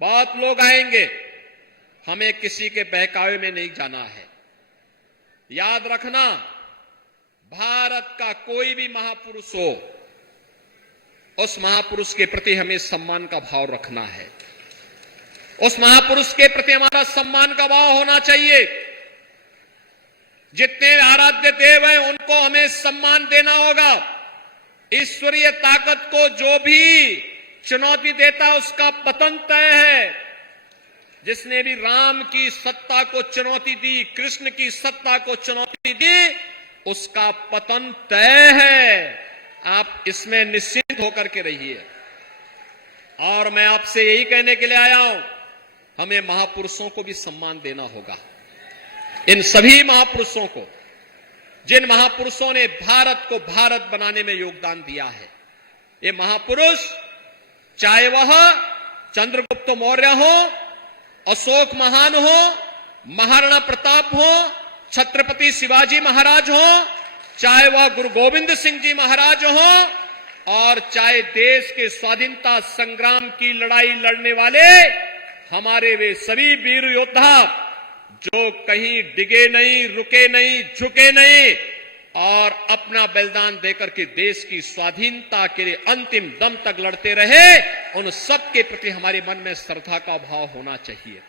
बहुत लोग आएंगे, हमें किसी के बहकावे में नहीं जाना है। याद रखना, भारत का कोई भी महापुरुष हो, उस महापुरुष के प्रति हमें सम्मान का भाव रखना है। उस महापुरुष के प्रति हमारा सम्मान का भाव होना चाहिए। जितने आराध्य देव हैं उनको हमें सम्मान देना होगा। ईश्वरीय ताकत को जो भी चुनौती देता है उसका पतन तय है। जिसने भी राम की सत्ता को चुनौती दी, कृष्ण की सत्ता को चुनौती दी, उसका पतन तय है। आप इसमें निश्चिंत होकर के रहिए। और मैं आपसे यही कहने के लिए आया हूं, हमें महापुरुषों को भी सम्मान देना होगा। इन सभी महापुरुषों को, जिन महापुरुषों ने भारत को भारत बनाने में योगदान दिया है। ये महापुरुष, चाहे वह चंद्रगुप्त मौर्य हो, अशोक महान हो, महाराणा प्रताप हो, छत्रपति शिवाजी महाराज हो, चाहे वह गुरु गोविंद सिंह जी महाराज हो, और चाहे देश के स्वाधीनता संग्राम की लड़ाई लड़ने वाले हमारे वे सभी वीर योद्धा जो कहीं डिगे नहीं, रुके नहीं, झुके नहीं और अपना बलिदान देकर के देश की स्वाधीनता के लिए अंतिम दम तक लड़ते रहे, उन सब के प्रति हमारे मन में श्रद्धा का भाव होना चाहिए।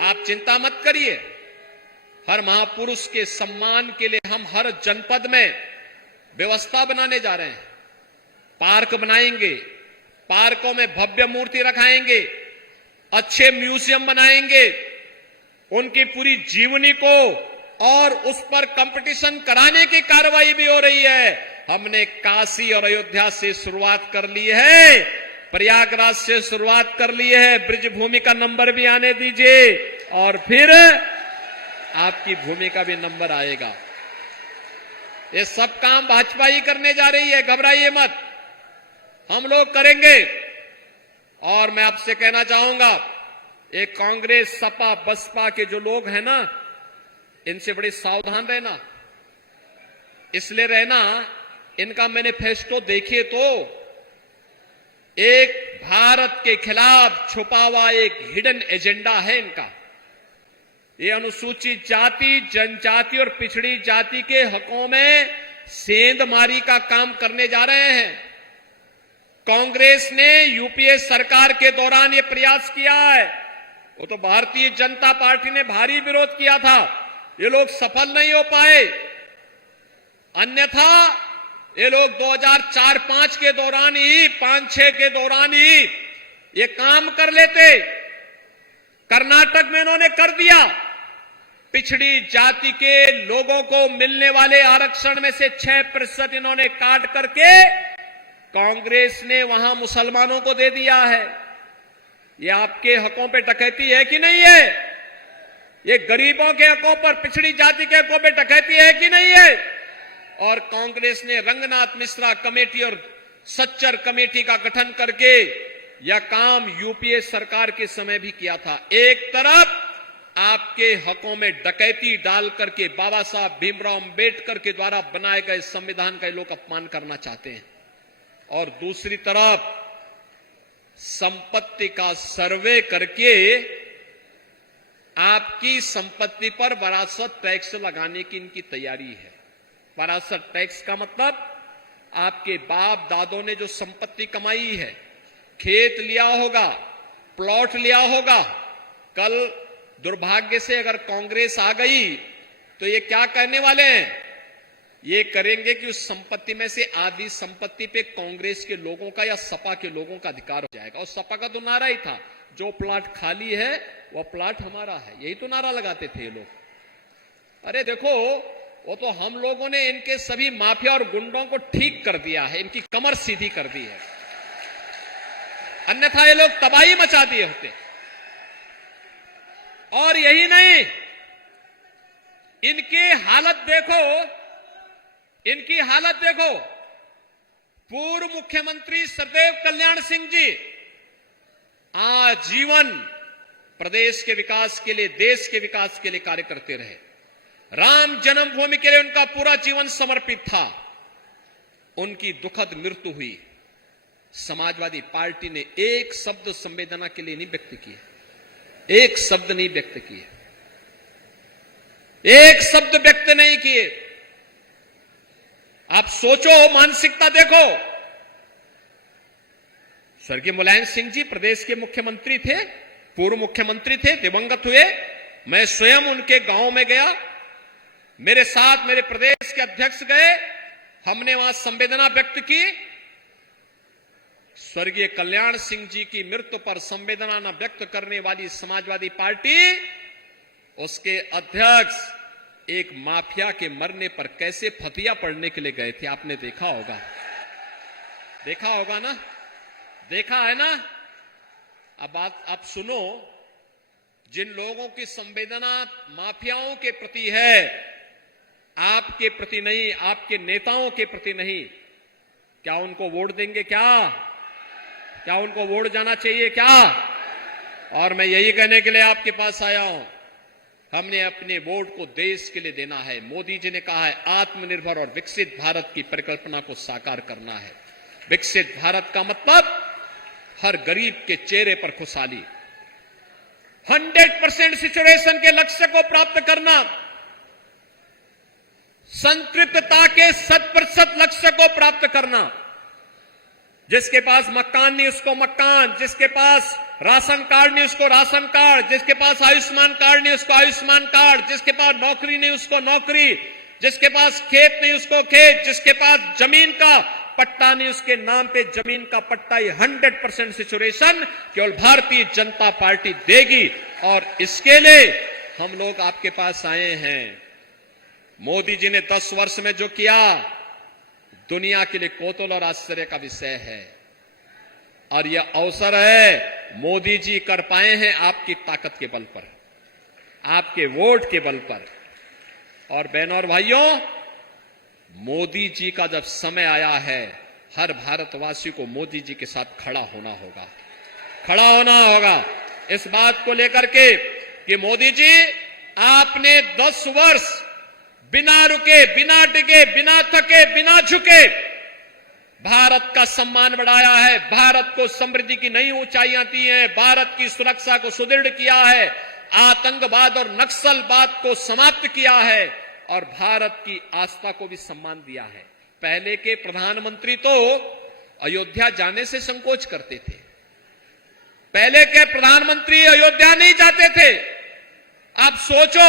आप चिंता मत करिए, हर महापुरुष के सम्मान के लिए हम हर जनपद में व्यवस्था बनाने जा रहे हैं। पार्क बनाएंगे, पार्कों में भव्य मूर्ति रखाएंगे, अच्छे म्यूजियम बनाएंगे, उनकी पूरी जीवनी को और उस पर कंपटीशन कराने की कार्रवाई भी हो रही है। हमने काशी और अयोध्या से शुरुआत कर ली है, प्रयागराज से शुरुआत कर ली है। ब्रिज भूमि का नंबर भी आने दीजिए और फिर आपकी भूमि का भी नंबर आएगा। ये सब काम भाजपा ही करने जा रही है, घबराइए मत, हम लोग करेंगे। और मैं आपसे कहना चाहूंगा, ये कांग्रेस, सपा, बसपा के जो लोग हैं ना, इनसे बड़े सावधान रहना। इसलिए रहना, इनका मैनिफेस्टो देखिए तो एक भारत के खिलाफ छुपा हुआ एक हिडन एजेंडा है इनका। ये अनुसूचित जाति, जनजाति और पिछड़ी जाति के हकों में सेंधमारी का काम करने जा रहे हैं। कांग्रेस ने यूपीए सरकार के दौरान ये प्रयास किया है, वो तो भारतीय जनता पार्टी ने भारी विरोध किया था, ये लोग सफल नहीं हो पाए। अन्यथा ये लोग 2004-5 के दौरान ही, 5-6 के दौरान ही ये काम कर लेते। कर्नाटक में इन्होंने कर दिया। पिछड़ी जाति के लोगों को मिलने वाले आरक्षण में से 6% इन्होंने काट करके कांग्रेस ने वहां मुसलमानों को दे दिया है। ये आपके हकों पे डकैती है कि नहीं है? ये गरीबों के हकों पर, पिछड़ी जाति के हकों पे डकैती है कि नहीं है? और कांग्रेस ने रंगनाथ मिश्रा कमेटी और सच्चर कमेटी का गठन करके यह काम यूपीए सरकार के समय भी किया था। एक तरफ आपके हकों में डकैती डाल करके बाबा साहब भीमराव अंबेडकर के द्वारा बनाए गए संविधान का लोग अपमान करना चाहते हैं, और दूसरी तरफ संपत्ति का सर्वे करके आपकी संपत्ति पर वरासत टैक्स लगाने की इनकी तैयारी है। वरासत टैक्स का मतलब आपके बाप दादों ने जो संपत्ति कमाई है, खेत लिया होगा, प्लॉट लिया होगा, कल दुर्भाग्य से अगर कांग्रेस आ गई तो ये क्या करने वाले हैं? ये करेंगे कि उस संपत्ति में से आधी संपत्ति पे कांग्रेस के लोगों का या सपा के लोगों का अधिकार हो जाएगा। और सपा का तो नारा ही था, जो प्लाट खाली है वह प्लाट हमारा है, यही तो नारा लगाते थे ये लोग। अरे देखो, वो तो हम लोगों ने इनके सभी माफिया और गुंडों को ठीक कर दिया है, इनकी कमर सीधी कर दी है, अन्यथा ये लोग तबाही मचा दिए होते। और यही नहीं, इनकी हालत देखो, इनकी हालत देखो। पूर्व मुख्यमंत्री सदैव कल्याण सिंह जी आजीवन प्रदेश के विकास के लिए, देश के विकास के लिए कार्य करते रहे। राम जन्मभूमि के लिए उनका पूरा जीवन समर्पित था। उनकी दुखद मृत्यु हुई। समाजवादी पार्टी ने एक शब्द संवेदना के लिए नहीं व्यक्त किए, एक शब्द नहीं व्यक्त किए, एक शब्द व्यक्त नहीं किए। आप सोचो, मानसिकता देखो। स्वर्गीय मुलायम सिंह जी प्रदेश के मुख्यमंत्री थे, पूर्व मुख्यमंत्री थे, दिवंगत हुए। मैं स्वयं उनके गांव में गया, मेरे साथ मेरे प्रदेश के अध्यक्ष गए, हमने वहां संवेदना व्यक्त की। स्वर्गीय कल्याण सिंह जी की मृत्यु पर संवेदना न व्यक्त करने वाली समाजवादी पार्टी, उसके अध्यक्ष एक माफिया के मरने पर कैसे फतिया पड़ने के लिए गए थे, आपने देखा होगा, देखा होगा ना, देखा है ना। अब बात आप सुनो, जिन लोगों की संवेदना माफियाओं के प्रति है, आपके प्रति नहीं, आपके नेताओं के प्रति नहीं, क्या उनको वोट देंगे? क्या उनको वोट जाना चाहिए क्या? और मैं यही कहने के लिए आपके पास आया हूं, हमने अपने वोट को देश के लिए देना है। मोदी जी ने कहा है आत्मनिर्भर और विकसित भारत की परिकल्पना को साकार करना है। विकसित भारत का मतलब हर गरीब के चेहरे पर खुशहाली, 100% सिचुएशन के लक्ष्य को प्राप्त करना, संतृप्तता के 100% लक्ष्य को प्राप्त करना। जिसके पास मकान नहीं उसको मकान, जिसके पास राशन कार्ड नहीं उसको राशन कार्ड, जिसके पास आयुष्मान कार्ड नहीं उसको आयुष्मान कार्ड, जिसके पास नौकरी नहीं उसको नौकरी, जिसके पास खेत नहीं उसको खेत, जिसके पास जमीन का पट्टा नहीं उसके नाम पे जमीन का पट्टा। ही 100% सिचुएशन केवल भारतीय जनता पार्टी देगी और इसके लिए हम लोग आपके पास आए हैं। मोदी जी ने 10 वर्ष में जो किया दुनिया के लिए कौतूहल और आश्चर्य का विषय है, और यह अवसर है मोदी जी कर पाए हैं आपकी ताकत के बल पर, आपके वोट के बल पर। और बहनों और भाइयों, मोदी जी का जब समय आया है, हर भारतवासी को मोदी जी के साथ खड़ा होना होगा, खड़ा होना होगा इस बात को लेकर के कि मोदी जी आपने 10 वर्ष बिना रुके, बिना डिगे, बिना थके, बिना झुके भारत का सम्मान बढ़ाया है, भारत को समृद्धि की नई ऊंचाइयां दी हैं, भारत की सुरक्षा को सुदृढ़ किया है, आतंकवाद और नक्सलवाद को समाप्त किया है और भारत की आस्था को भी सम्मान दिया है। पहले के प्रधानमंत्री तो अयोध्या जाने से संकोच करते थे, पहले के प्रधानमंत्री अयोध्या नहीं जाते थे। आप सोचो,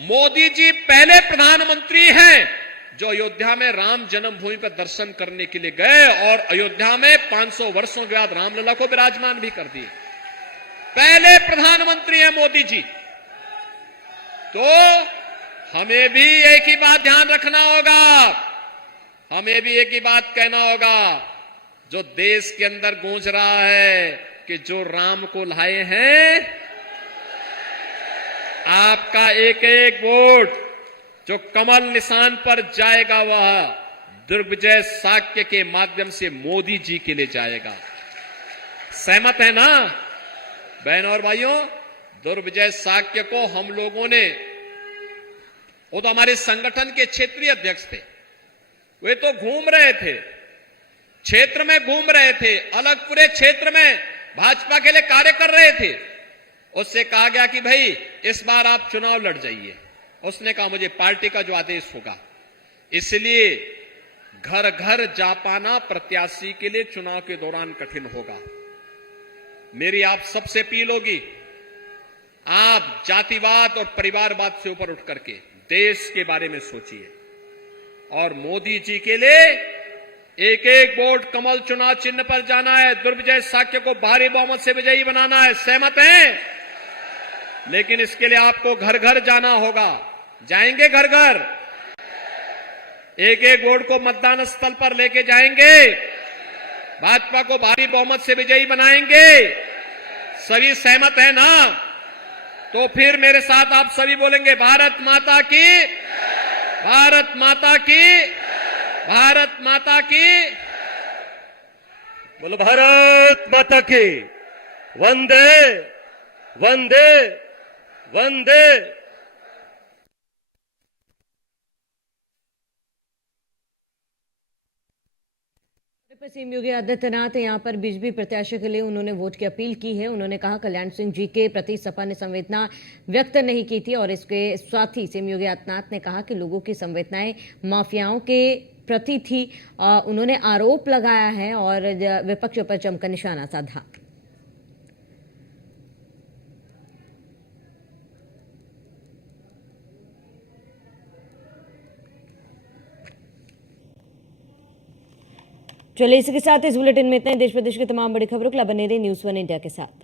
मोदी जी पहले प्रधानमंत्री हैं जो अयोध्या में राम जन्मभूमि पर दर्शन करने के लिए गए और अयोध्या में 500 वर्षों के बाद रामलला को विराजमान भी कर दिए। पहले प्रधानमंत्री हैं मोदी जी। तो हमें भी एक ही बात ध्यान रखना होगा, हमें भी एक ही बात कहना होगा जो देश के अंदर गूंज रहा है कि जो राम को लाए हैं, आपका एक एक वोट जो कमल निशान पर जाएगा वह दुर्विजय साक्य के माध्यम से मोदी जी के लिए जाएगा। सहमत है ना बहनों और भाइयों? दुर्विजय साक्य को हम लोगों ने, वो तो हमारे संगठन के क्षेत्रीय अध्यक्ष थे, वे तो घूम रहे थे, क्षेत्र में घूम रहे थे, अलग पूरे क्षेत्र में भाजपा के लिए कार्य कर रहे थे। उससे कहा गया कि भाई इस बार आप चुनाव लड़ जाइए। उसने कहा मुझे पार्टी का जो आदेश होगा। इसलिए घर घर जा पाना प्रत्याशी के लिए चुनाव के दौरान कठिन होगा। मेरी आप सबसे अपील होगी, आप जातिवाद और परिवारवाद से ऊपर उठ करके देश के बारे में सोचिए और मोदी जी के लिए एक एक वोट कमल चुनाव चिन्ह पर जाना है, दुर्विजय साक्य को भारी बहुमत से विजयी बनाना है। सहमत हैं? लेकिन इसके लिए आपको घर घर जाना होगा। जाएंगे घर घर, एक एक वोट को मतदान स्थल पर लेके जाएंगे, भाजपा को भारी बहुमत से विजयी बनाएंगे। सभी सहमत है ना? तो फिर मेरे साथ आप सभी बोलेंगे भारत माता की, भारत माता की, भारत माता की। बोलो भारत माता की। वंदे वंदे वंदे। सीएम योगी आदित्यनाथ यहाँ पर बीजेपी प्रत्याशी के लिए उन्होंने वोट की अपील की है। उन्होंने कहा कल्याण सिंह जी के प्रति सपा ने संवेदना व्यक्त नहीं की थी और इसके साथ ही सीएम योगी आदित्यनाथ ने कहा कि लोगों की संवेदनाएं माफियाओं के प्रति थी। उन्होंने आरोप लगाया है और विपक्ष पर जमकर निशाना साधा। चलिए इसी के साथ इस बुलेटिन में इतना ही। देश प्रदेश की तमाम बड़ी खबरों के लिए बने रहिए न्यूज़ 1 इंडिया के साथ।